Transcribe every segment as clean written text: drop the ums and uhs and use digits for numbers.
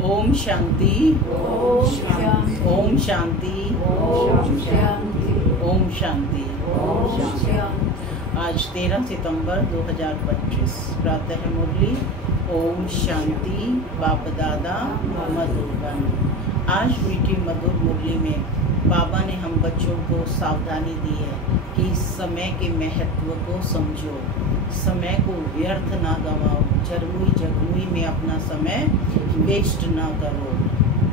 ओम शांति। ओम शांति। ओम शांति। ओम शांति। ओम शांति। ओम शांति। आज 13 सितंबर 2025 प्रातः मुरली। ओम शांति। बाप दादा मधुबन। आज मीठी मधुर मुरली में बाबा ने हम बच्चों को सावधानी दी है कि समय के महत्व को समझो, समय को व्यर्थ ना गवाओ, झरमुई झगमुई में अपना समय वेस्ट ना करो।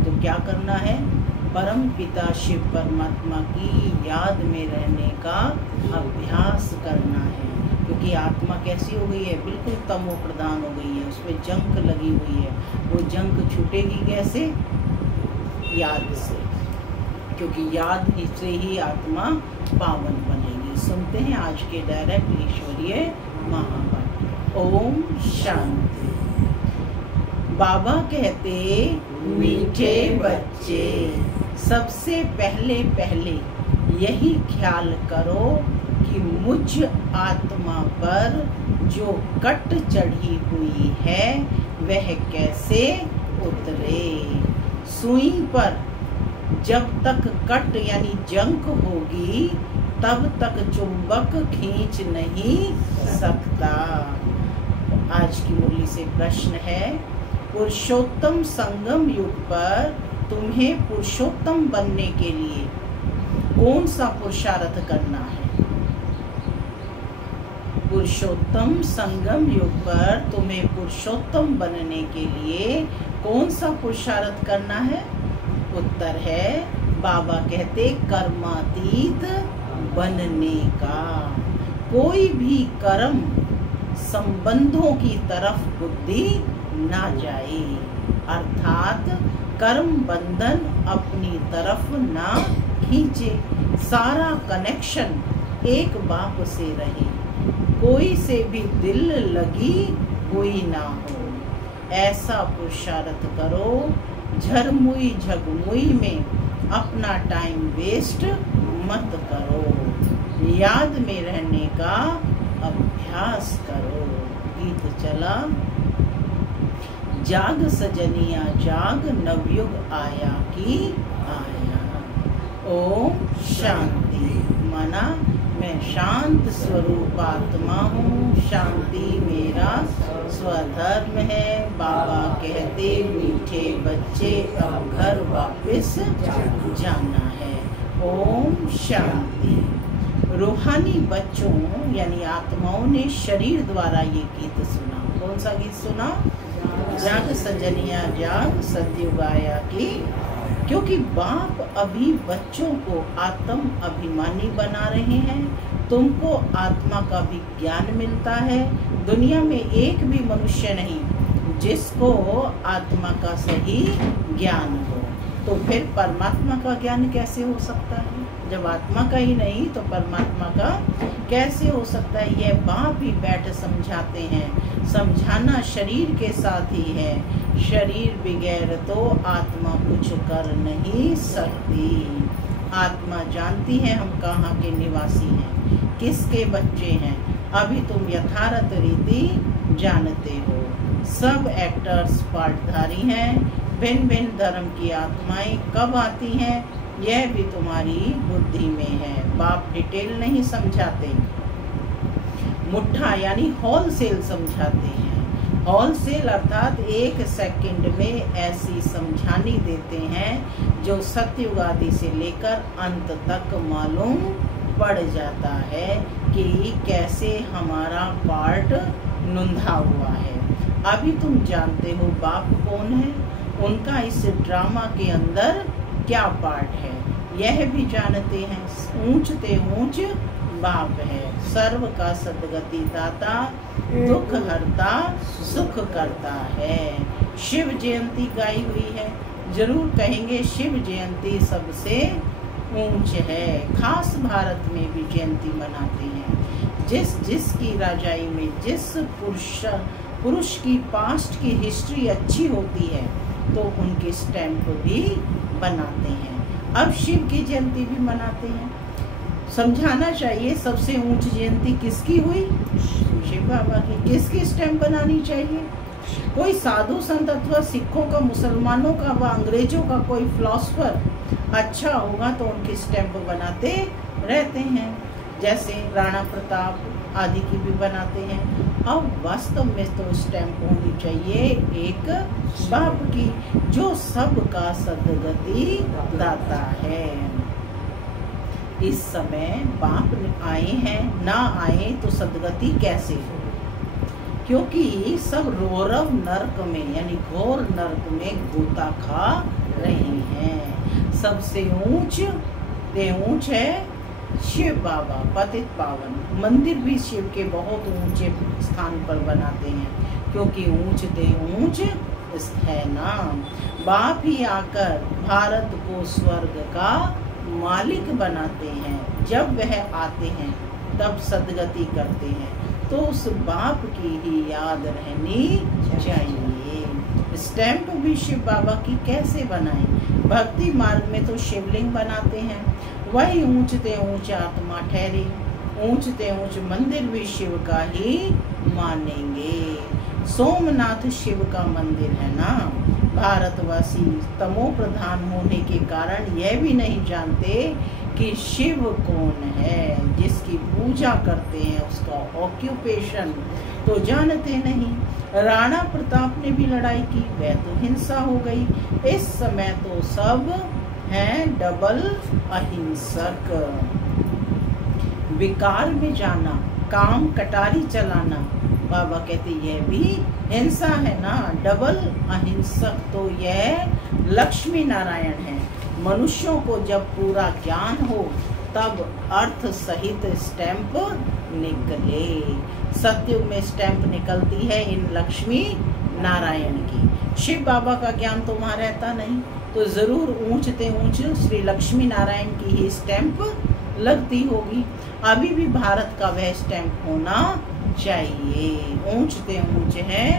तो क्या करना है? परम पिता शिव परमात्मा की याद में रहने का अभ्यास करना है, क्योंकि आत्मा कैसी हो गई है? बिल्कुल तमो प्रधान हो गई है, उसमें जंक लगी हुई है। वो जंक छूटेगी कैसे? याद से, क्योंकि याद से ही आत्मा पावन बनेगी। सुनते हैं आज के डायरेक्ट ईश्वरीय महावाक्य। ओम शांति। बाबा कहते, मीठे बच्चे, सबसे पहले यही ख्याल करो कि मुझ आत्मा पर जो कट चढ़ी हुई है वह कैसे उतरे। सुई पर जब तक कट यानी जंक होगी तब तक चुंबक खींच नहीं सकता। आज की मुरली से प्रश्न है, पुरुषोत्तम संगम युग पर तुम्हें पुरुषोत्तम बनने के लिए कौन सा पुरुषार्थ करना है? पुरुषोत्तम संगम युग पर तुम्हें पुरुषोत्तम बनने के लिए कौन सा पुरुषार्थ करना है? उत्तर है, बाबा कहते कर्मातीत बनने का। कोई भी कर्म संबंधों की तरफ बुद्धि ना जाए, अर्थात कर्म बंधन अपनी तरफ ना खींचे। सारा कनेक्शन एक बाप से रहे, कोई से भी दिल लगी हुई ना हो। ऐसा पुरुषार्थ करो, झरमुई झगमुई में अपना टाइम वेस्ट मत करो, याद में रहने का अभ्यास करो। गीत चला। जाग सजनिया जाग, नवयुग आया कि आया। ओम शांति। माना मैं शांत स्वरूप आत्मा हूँ, शांति मेरा स्वधर्म है। बाबा कहते, मीठे बच्चे अब घर वापस जाना है। ओम शांति। रूहानी बच्चों यानी आत्माओं ने शरीर द्वारा ये गीत सुना। कौन सा गीत सुना? जाग सजनिया जाग, सतयुग आया कि। क्योंकि बाप अभी बच्चों को आत्म अभिमानी बना रहे हैं। तुमको आत्मा का भी ज्ञान मिलता है। दुनिया में एक भी मनुष्य नहीं जिसको आत्मा का सही ज्ञान हो। तो फिर परमात्मा का ज्ञान कैसे हो सकता है? जब आत्मा का ही नहीं तो परमात्मा का कैसे हो सकता है? यह बाप ही बैठ समझाते हैं। समझाना शरीर के साथ ही है। शरीर बगैर तो आत्मा कुछ कर नहीं सकती। आत्मा जानती है हम कहाँ के निवासी हैं, किसके बच्चे हैं। अभी तुम यथार्थ रीति जानते हो। सब एक्टर्स पार्टधारी हैं। भिन्न भिन्न धर्म की आत्माएं कब आती हैं यह भी तुम्हारी बुद्धि में है। बाप डिटेल नहीं समझाते, मुट्ठा यानी होलसेल समझाते हैं। होलसेल अर्थात एक सेकंड में ऐसी समझानी देते हैं जो सतयुग आदि से लेकर अंत तक मालूम पड़ जाता है कि कैसे हमारा पार्ट नुंधा हुआ है। अभी तुम जानते हो बाप कौन है, उनका इस ड्रामा के अंदर क्या पार्ट है यह भी जानते हैं। ऊंचते ऊंच बाप है, सर्व का सदगति दाता, दुख हरता सुख करता है। शिव जयंती गाई हुई है, जरूर कहेंगे शिव जयंती सबसे ऊंच है। खास भारत में भी जयंती मनाते हैं। जिसकी राजाई में जिस पुरुष की पास्ट की हिस्ट्री अच्छी होती है तो उनके स्टैम्प भी बनाते हैं। अब शिव की जयंती भी मनाते हैं। समझाना चाहिए सबसे ऊंच जयंती किसकी हुई? शिव बाबा की। किसकी स्टैम्प बनानी चाहिए? कोई साधु संत अथवा सिखों का, मुसलमानों का व अंग्रेजों का कोई फिलोसफर अच्छा होगा तो उनके स्टैंप बनाते रहते हैं, जैसे राणा प्रताप आदि की भी बनाते हैं। अब वास्तव में तो स्टैंप होनी चाहिए एक बाप की, जो सबका सद्गति दाता है। इस समय बाप आए हैं, ना आए तो सद्गति कैसे हो, क्योंकि सब रौरव नरक में यानी घोर नरक में गोता खा रहे हैं। सबसे ऊंच है शिव बाबा पतित पावन। मंदिर भी शिव के बहुत ऊंचे स्थान पर बनाते हैं, क्योंकि ऊंच ते ऊंच है ना। बाप ही आकर भारत को स्वर्ग का मालिक बनाते हैं। जब वह आते हैं तब सद्गति करते हैं, तो उस बाप की ही याद रहनी चाहिए। स्टैंप भी शिव बाबा की कैसे बनाएं? भक्ति मार्ग में तो शिवलिंग बनाते हैं, वही ऊंचते ऊंच आत्मा ठहरे। ऊंचते ऊंच मंदिर भी शिव का ही मानेंगे। सोमनाथ शिव का मंदिर है ना। भारतवासी तमो प्रधान होने के कारण यह भी नहीं जानते कि शिव कौन है। जिसकी पूजा करते हैं उसका ऑक्यूपेशन तो जानते नहीं। राणा प्रताप ने भी लड़ाई की, वह तो हिंसा हो गई। इस समय तो सब हैं डबल अहिंसक। विकार में जाना, काम कटारी चलाना, बाबा कहते यह भी हिंसा है ना। डबल अहिंसक तो यह लक्ष्मी नारायण है। मनुष्यों को जब पूरा ज्ञान हो तब अर्थ सहित स्टैंप निकले। सतयुग में स्टैंप निकलती है इन लक्ष्मी नारायण की। शिव बाबा का ज्ञान तो वहाँ रहता नहीं, तो जरूर ऊंचते ऊंच श्री लक्ष्मी नारायण की ही स्टैंप लगती होगी। अभी भी भारत का वह स्टैंप होना चाहिए। ऊंचते ऊंच है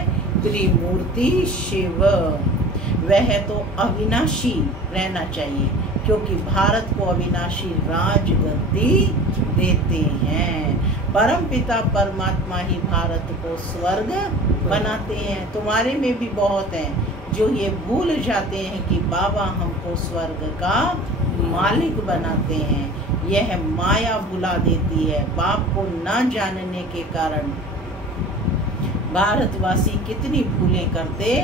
त्रिमूर्ति शिव, वह तो अविनाशी रहना चाहिए, क्योंकि भारत को अविनाशी राजगद्दी देते हैं। परम पिता परमात्मा ही भारत को स्वर्ग बनाते हैं। तुम्हारे में भी बहुत हैं जो ये भूल जाते हैं कि बाबा हमको स्वर्ग का मालिक बनाते हैं। यह माया भुला देती है। बाप को न जानने के कारण भारतवासी कितनी भूलें करते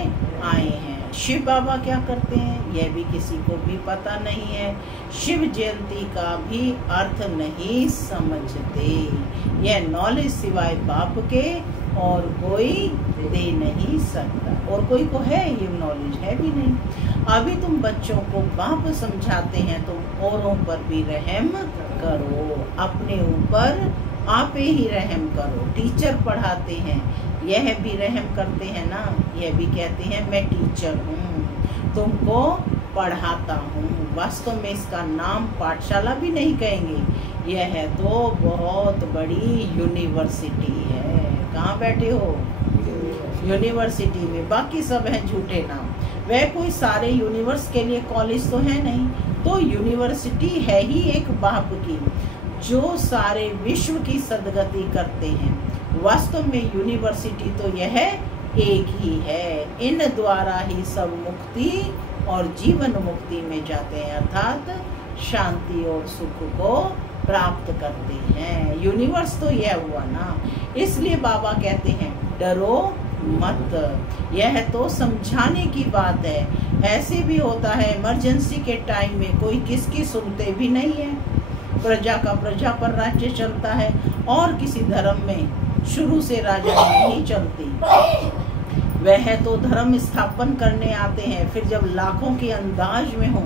आए हैं। शिव बाबा क्या करते हैं यह भी किसी को भी पता नहीं है। शिव जयंती का भी अर्थ नहीं समझते। यह नॉलेज सिवाय बाप के और कोई दे नहीं सकता, और कोई को है ये नॉलेज है भी नहीं। अभी तुम बच्चों को बाप समझाते हैं, तुम औरों पर भी रहम करो, अपने ऊपर आप ही रहम करो। टीचर पढ़ाते हैं, यह भी रहम करते हैं ना। यह भी कहते हैं मैं टीचर हूँ, तुमको पढ़ाता हूँ। वास्तव में इसका नाम पाठशाला भी नहीं कहेंगे, यह है तो बहुत बड़ी यूनिवर्सिटी है। कहाँ बैठे हो? यूनिवर्सिटी में। बाकी सब है झूठे नाम। वह कोई सारे यूनिवर्स के लिए कॉलेज तो है नहीं, तो यूनिवर्सिटी है ही एक बाप की, जो सारे विश्व की सद्गति करते हैं। वास्तव में यूनिवर्सिटी तो यह एक ही है। इन द्वारा ही सब मुक्ति और जीवन मुक्ति में जाते हैं, अर्थात शांति और सुख को प्राप्त करते हैं। यूनिवर्स तो यह हुआ ना। इसलिए बाबा कहते हैं डरो मत। यह तो समझाने की बात है। ऐसे भी होता है इमरजेंसी के टाइम में कोई किसकी सुनते भी नहीं है। प्रजा का प्रजा पर राज्य चलता है, और किसी धर्म में शुरू से राजा नहीं चलती। वह तो धर्म स्थापन करने आते हैं, फिर जब लाखों के अंदाज में हो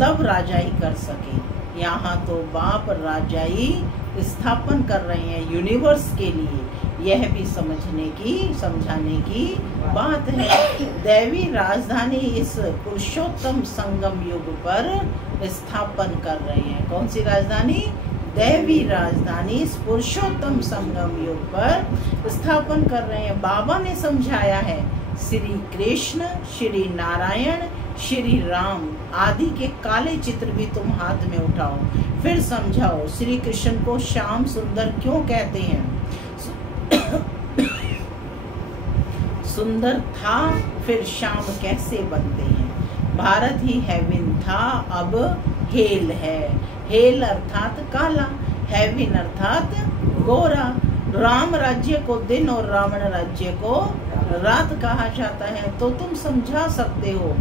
तब राजा ही कर सके। यहाँ तो बाप राजाई स्थापन कर रहे हैं यूनिवर्स के लिए। यह भी समझने की समझाने की बात है। दैवी राजधानी इस पुरुषोत्तम संगम युग पर स्थापन कर रहे हैं। कौन सी राजधानी? दैवी राजधानी इस पुरुषोत्तम संगम युग पर स्थापन कर रहे हैं। बाबा ने समझाया है श्री कृष्ण, श्री नारायण, श्री राम आदि के काले चित्र भी तुम हाथ में उठाओ, फिर समझाओ श्री कृष्ण को श्याम सुंदर क्यों कहते हैं। सुंदर था फिर श्याम कैसे बनते हैं। भारत ही हेविन था अब हेल है। हेल अर्थात काला, हेविन अर्थात गोरा। राम राज्य को दिन और रावण राज्य को रात कहा जाता है। तो तुम समझा सकते हो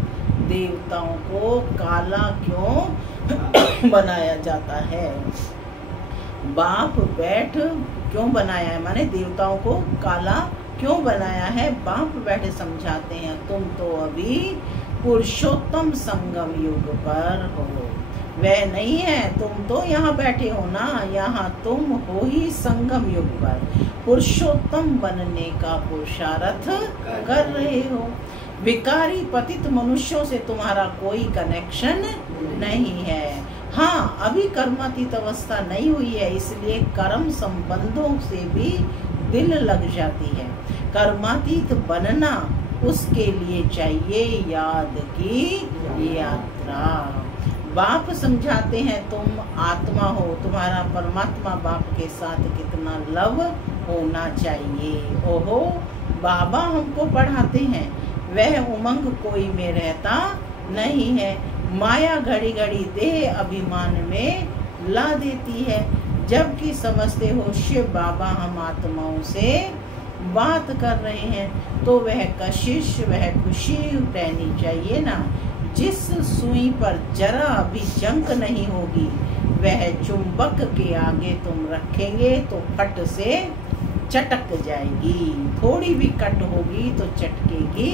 देवताओं को काला क्यों बनाया जाता है। बाप बैठ क्यों बनाया है, माने देवताओं को काला क्यों बनाया है, बाप बैठे समझाते हैं। तुम तो अभी पुरुषोत्तम संगम युग पर हो, वह नहीं है। तुम तो यहाँ बैठे हो ना, यहाँ तुम हो ही संगम युग पर पुरुषोत्तम बनने का पुरुषार्थ कर रहे हो। विकारी पतित मनुष्यों से तुम्हारा कोई कनेक्शन नहीं है। हाँ, अभी कर्मातीत अवस्था नहीं हुई है, इसलिए कर्म संबंधों से भी दिल लग जाती है। कर्मातीत बनना उसके लिए चाहिए याद की यात्रा। बाप समझाते हैं तुम आत्मा हो, तुम्हारा परमात्मा बाप के साथ कितना लव होना चाहिए। ओहो, बाबा हमको पढ़ाते हैं, वह उमंग कोई में रहता नहीं है। माया घड़ी घड़ी देह अभिमान में ला देती है, जबकि समझते हो शिव बाबा हम आत्माओं से बात कर रहे हैं, तो वह कशिश, वह खुशी रहनी चाहिए ना। जिस सुई पर जरा भी जंक नहीं होगी, वह चुंबक के आगे तुम रखेंगे तो फट से चटक जाएगी। थोड़ी भी कट होगी तो चटकेगी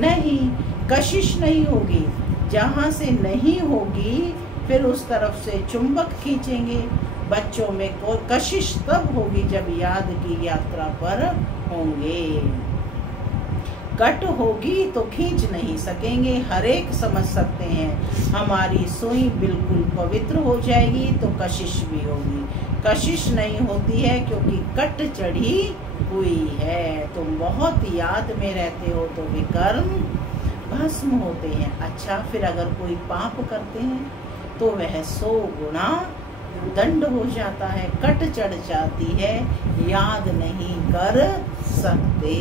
नहीं। कशिश नहीं होगी, जहाँ से नहीं होगी फिर उस तरफ से चुंबक खींचेंगे। बच्चों में को कशिश तब होगी जब याद की यात्रा पर होंगे। कट होगी तो खींच नहीं सकेंगे। हर एक समझ सकते हैं हमारी सुई बिल्कुल पवित्र हो जाएगी तो कशिश भी होगी। कशिश नहीं होती है क्योंकि कट चढ़ी हुई है। तुम बहुत याद में रहते हो तो विकर्म भस्म होते हैं। अच्छा, फिर अगर कोई पाप करते हैं तो वह 100 गुना दंड हो जाता है, कट चढ़ जाती है, याद नहीं कर सकते।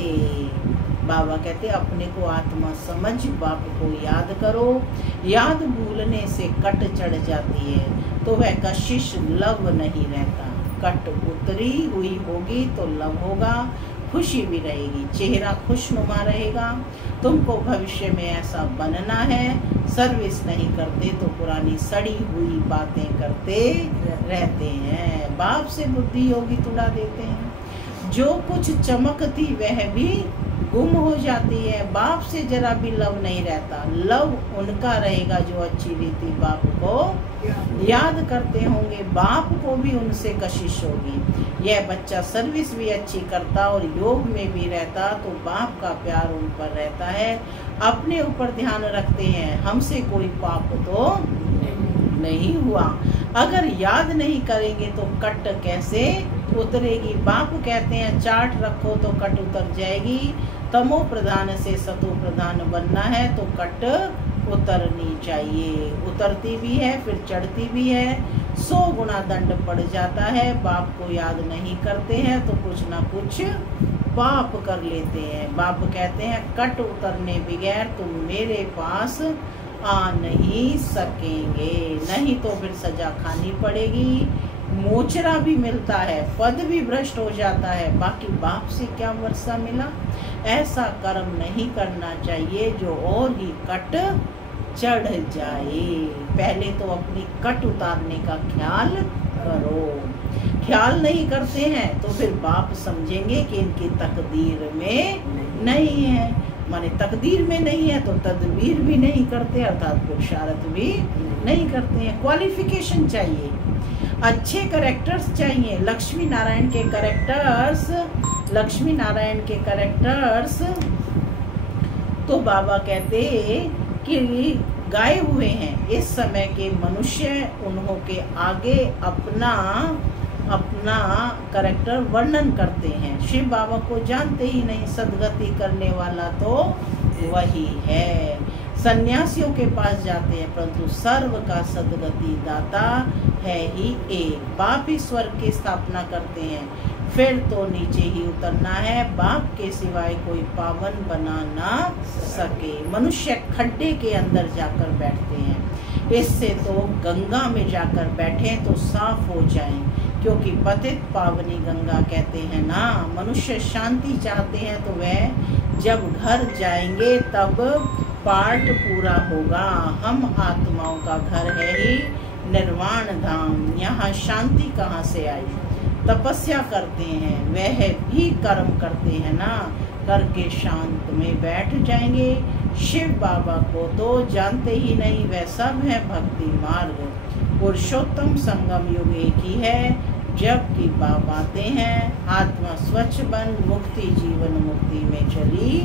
बाबा कहते अपने को आत्मा समझ बाप को याद करो। याद भूलने से कट चढ़ जाती है तो वह कशिश लव नहीं रहता। कट उतरी हुई होगी तो लव होगा, खुशी भी रहेगी, चेहरा खुशनुमा रहेगा। तुमको भविष्य में ऐसा बनना है। सर्विस नहीं करते तो पुरानी सड़ी हुई बातें करते रहते हैं। बाप से बुद्धि योगी उड़ा देते हैं। जो कुछ चमकती वह भी गुम हो जाती है। बाप से जरा भी लव नहीं रहता। लव उनका रहेगा जो अच्छी रीति बाप को याद करते होंगे। बाप को भी उनसे कशिश होगी। यह बच्चा सर्विस भी अच्छी करता और योग में भी रहता तो बाप का प्यार उन पर रहता है। अपने ऊपर ध्यान रखते हैं, हमसे कोई पाप तो नहीं हुआ। अगर याद नहीं करेंगे तो कट कैसे उतरेगी। बाप कहते हैं चार्ट रखो तो कट उतर जाएगी। तमो प्रधान से सतो प्रधान बनना है तो कट उतरनी चाहिए। उतरती भी है फिर चढ़ती भी है। 100 गुना दंड पड़ जाता है। बाप को याद नहीं करते हैं तो कुछ ना कुछ पाप कर लेते हैं। बाप कहते हैं कट उतरने बगैर तुम मेरे पास आ नहीं सकेंगे, नहीं तो फिर सजा खानी पड़ेगी। मोचरा भी मिलता है, पद भी भ्रष्ट हो जाता है, बाकी बाप से क्या वर्षा मिला। ऐसा कर्म नहीं करना चाहिए जो और ही कट चढ़ जाए। पहले तो अपनी कट उतारने का ख्याल करो। ख्याल नहीं करते हैं तो फिर बाप समझेंगे कि इनकी तकदीर में नहीं है। माने तकदीर में नहीं है तो तदबीर भी नहीं करते, अर्थात पुरुषार्थ भी नहीं करते हैं। क्वालिफिकेशन चाहिए, अच्छे कैरेक्टर्स चाहिए। लक्ष्मी नारायण के कैरेक्टर्स तो बाबा कहते कि गाए हुए हैं। इस समय के मनुष्य उन्हों के आगे अपना कैरेक्टर वर्णन करते हैं। शिव बाबा को जानते ही नहीं, सदगति करने वाला तो वही है। सन्यासियों के पास जाते हैं परंतु सर्व का सदगति दाता है ही एक। बाप ही स्वर्ग की स्थापना करते हैं, फिर तो नीचे ही उतरना है। बाप के सिवाय कोई पावन बना ना सके। मनुष्य खड्डे के अंदर जाकर बैठते हैं, इससे तो गंगा में जाकर बैठे तो साफ हो जाएं, क्योंकि पतित पावनी गंगा कहते हैं ना। मनुष्य शांति चाहते हैं तो वह जब घर जाएंगे तब पाठ पूरा होगा। हम आत्माओं का घर है ही निर्वाण धाम, यहाँ शांति कहाँ से आई। तपस्या करते हैं, वह भी कर्म करते हैं ना, करके शांत में बैठ जाएंगे। शिव बाबा को तो जानते ही नहीं, वह सब है भक्ति मार्ग। पुरुषोत्तम संगम युग एक ही है, जबकि बाप आते हैं आत्मा स्वच्छ बन मुक्ति जीवन मुक्ति में चली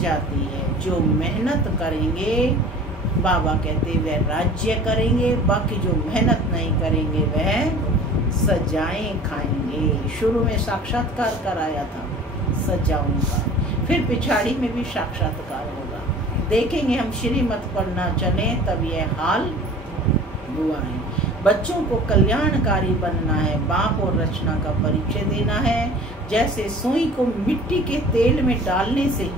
जाती है। जो मेहनत करेंगे बाबा कहते वह राज्य करेंगे, बाकी जो मेहनत नहीं करेंगे वह सजाएं खाएंगे। शुरू में साक्षात्कार कराया था सजाओं का, फिर पिछाड़ी में भी साक्षात्कार होगा। देखेंगे हम श्रीमत पढ़ना चलें तब यह हाल हुआ है। बच्चों को कल्याणकारी बनना है, बाप और रचना का परिचय देना है। जैसे सुई को मिट्टी के तेल में डालने से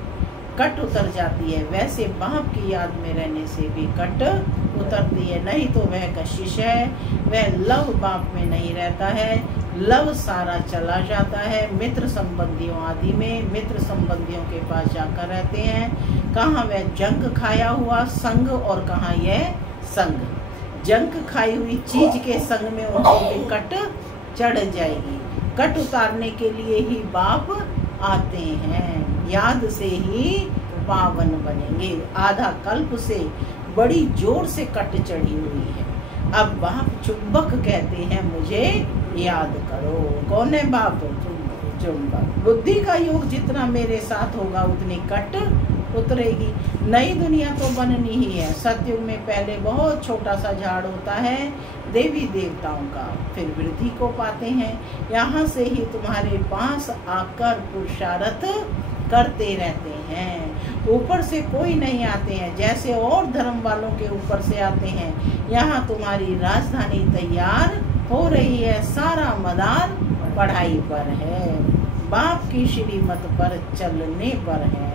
कट उतर जाती है, वैसे बाप की याद में रहने से भी कट उतरती है। नहीं तो वह कशिश है, वह लव बाप में नहीं रहता है, लव सारा चला जाता है मित्र संबंधियों आदि में। मित्र संबंधियों के पास जाकर रहते हैं, कहाँ वह जंक खाया हुआ संग और कहाँ यह संग। जंक खाई हुई चीज के संग में उनको भी कट चढ़ जाएगी। कट उतारने के लिए ही बाप आते हैं, याद से ही पावन बनेंगे। आधा कल्प से बड़ी जोर से कट चढ़ी हुई है। अब बाप चुंबक कहते हैं मुझे याद करो। कौन है बाप? चुंबक। बुद्धि का योग जितना मेरे साथ होगा उतनी कट उतरेगी। नई दुनिया तो बननी ही है। सतयुग में पहले बहुत छोटा सा झाड़ होता है देवी देवताओं का, फिर वृद्धि को पाते हैं। यहाँ से ही तुम्हारे पास आकर पुरुषार्थ करते रहते हैं। ऊपर से कोई नहीं आते हैं, जैसे और धर्म वालों के ऊपर से आते हैं। यहाँ तुम्हारी राजधानी तैयार हो रही है, सारा मदार पढ़ाई पर है, बाप की श्रीमत पर चलने पर है।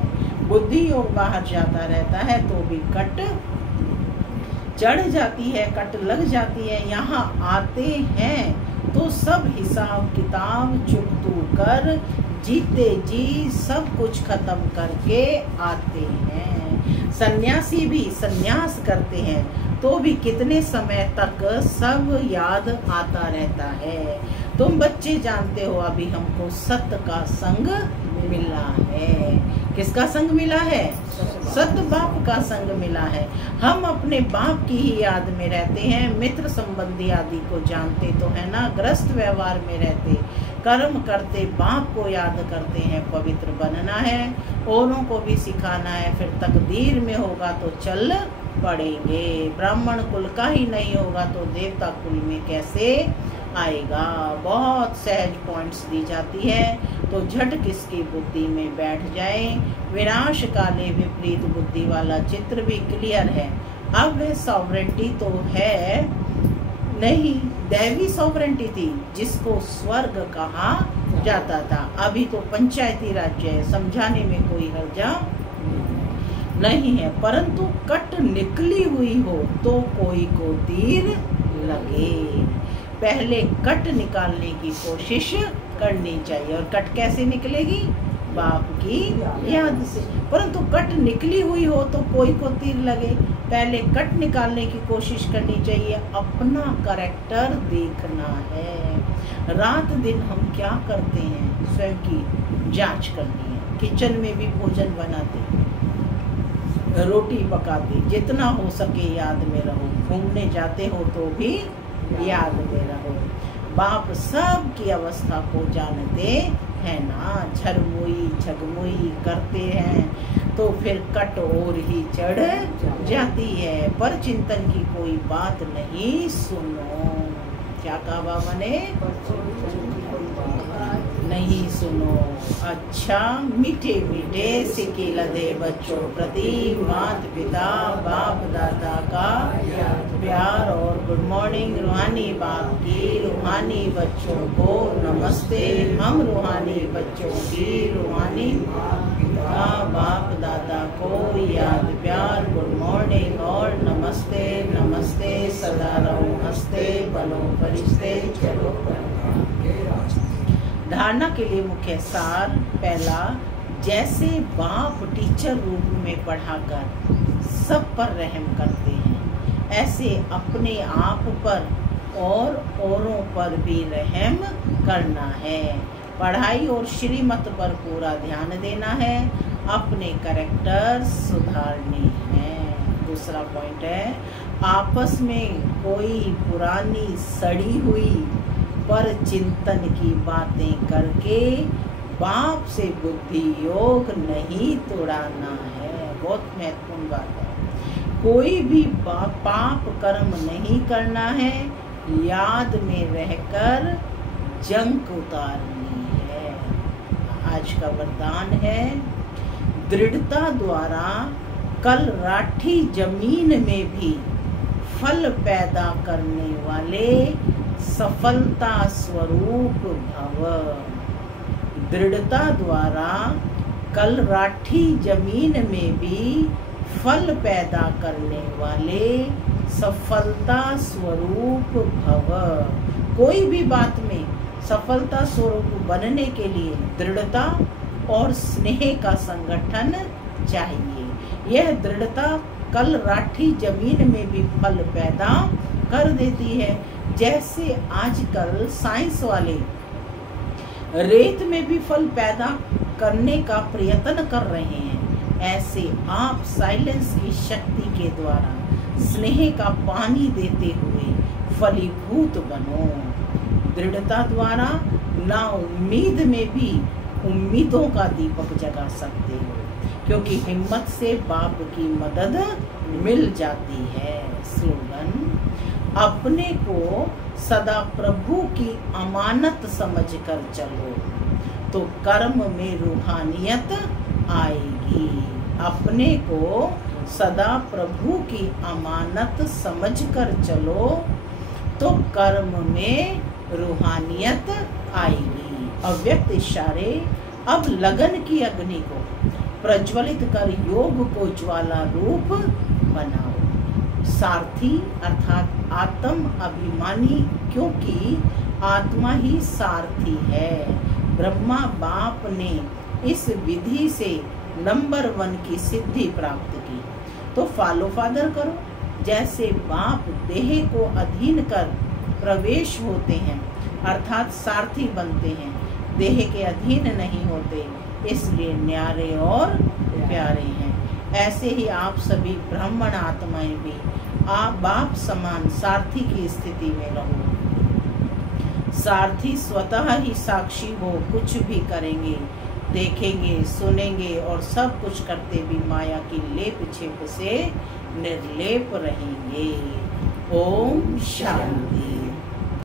बुद्धि योग बाहर जाता रहता है तो भी कट चढ़ जाती है, कट लग जाती है। यहाँ आते हैं तो सब हिसाब किताब चुकतू कर जीते जी सब कुछ खत्म करके आते हैं। सन्यासी भी सन्यास करते हैं तो भी कितने समय तक सब याद आता रहता है। तुम बच्चे जानते हो अभी हमको सत्य का संग मिला है। किसका संग मिला है? सत्य बाप का संग मिला है। हम अपने बाप की ही याद में रहते हैं। मित्र संबंधी आदि को जानते तो है ना, ग्रस्त व्यवहार में रहते, कर्म करते, बाप को याद करते हैं। पवित्र बनना है, औरों को भी सिखाना है, फिर तकदीर में होगा तो चल पड़ेंगे। ब्राह्मण कुल का ही नहीं होगा तो देवता कुल में कैसे आएगा। बहुत सहज पॉइंट्स दी जाती है तो झट किसकी बुद्धि में बैठ जाए। विनाश काले विपरीत बुद्धि वाला चित्र भी क्लियर है। अब सॉवरेंटी तो है नहीं, दैवी सॉवरेंटी थी जिसको स्वर्ग कहा जाता था। अभी तो पंचायती राज्य है, समझाने में कोई हर्जा नहीं है। परंतु कट निकली हुई हो तो कोई को तीर लगे। पहले कट निकालने की कोशिश करनी चाहिए। और कट कैसे निकलेगी? बाप की याद से। परंतु कट निकली हुई हो तो कोई को तीर लगे, पहले कट निकालने की कोशिश करनी चाहिए। अपना कैरेक्टर देखना है। रात दिन हम क्या करते हैं स्वयं की जांच करनी है। किचन में भी भोजन बनाते, रोटी पकाते, जितना हो सके याद में रहो। घूमने जाते हो तो भी याद में रहो। बाप सब की अवस्था को जानते हैं ना। झरमुई झगमुई करते हैं तो फिर कट और ही चढ़ जाती है। पर चिंतन की कोई बात नहीं सुनो। क्या कहा बाबा ने? नहीं सुनो। अच्छा, मीठे मीठे सिक्के लदे बच्चों प्रति माता पिता बाप दादा का प्यार प्यार और गुड मॉर्निंग रूहानी बाप की रूहानी बच्चों को नमस्ते। हम रूहानी बच्चों की रूहानी बाप दादा को याद प्यार गुड मॉर्निंग और नमस्ते नमस्ते। सदा रहो हंसते बनो फरिश्ते चलो। धारणा के लिए मुख्य सार। पहला, जैसे बाप टीचर रूप में पढ़ाकर सब पर रहम करते हैं, ऐसे अपने आप पर और औरों पर भी रहम करना है। पढ़ाई और श्रीमत पर पूरा ध्यान देना है, अपने कैरेक्टर सुधारने हैं। दूसरा पॉइंट है, आपस में कोई पुरानी सड़ी हुई पर चिंतन की बातें करके बाप से बुद्धि योग नहीं तोड़ाना है। बहुत महत्वपूर्ण बात है। कोई भी पाप कर्म नहीं करना है, याद में रहकर जंग उतारनी है। आज का वरदान है, दृढ़ता द्वारा कल राठी जमीन में भी फल पैदा करने वाले सफलता स्वरूप भव। दृढ़ता द्वारा कल राठी जमीन में भी फल पैदा करने वाले सफलता स्वरूप भव। कोई भी बात में सफलता स्वरूप बनने के लिए दृढ़ता और स्नेह का संगठन चाहिए। यह दृढ़ता कल राठी जमीन में भी फल पैदा कर देती है। जैसे आजकल साइंस वाले रेत में भी फल पैदा करने का प्रयत्न कर रहे हैं, ऐसे आप साइलेंस की शक्ति के द्वारा स्नेह का पानी देते हुए फलीभूत बनो। दृढ़ता द्वारा ना उम्मीद में भी उम्मीदों का दीपक जगा सकते हो, क्योंकि हिम्मत से बाप की मदद मिल जाती है। स्लोगन, अपने को सदा प्रभु की अमानत समझकर चलो तो कर्म में रूहानियत आएगी। अपने को सदा प्रभु की अमानत समझकर चलो तो कर्म में रूहानियत आएगी। अव्यक्त इशारे, अब लगन की अग्नि को प्रज्वलित कर योग को ज्वाला रूप बनाओ। सारथी अर्थात आत्म अभिमानी, क्योंकि आत्मा ही सारथी है। ब्रह्मा बाप ने इस विधि से नंबर 1 की सिद्धि प्राप्त की, तो फॉलो फादर करो। जैसे बाप देह को अधीन कर प्रवेश होते हैं अर्थात सारथी बनते हैं, देह के अधीन नहीं होते, इसलिए न्यारे और प्यारे हैं। ऐसे ही आप सभी ब्राह्मण आत्माएं भी आप बाप समान सारथी की स्थिति में रहो। सारथी स्वतः ही साक्षी हो, कुछ भी करेंगे, देखेंगे, सुनेंगे और सब कुछ करते भी माया की लेप छेप से निर्लेप रहेंगे। ओम शांति।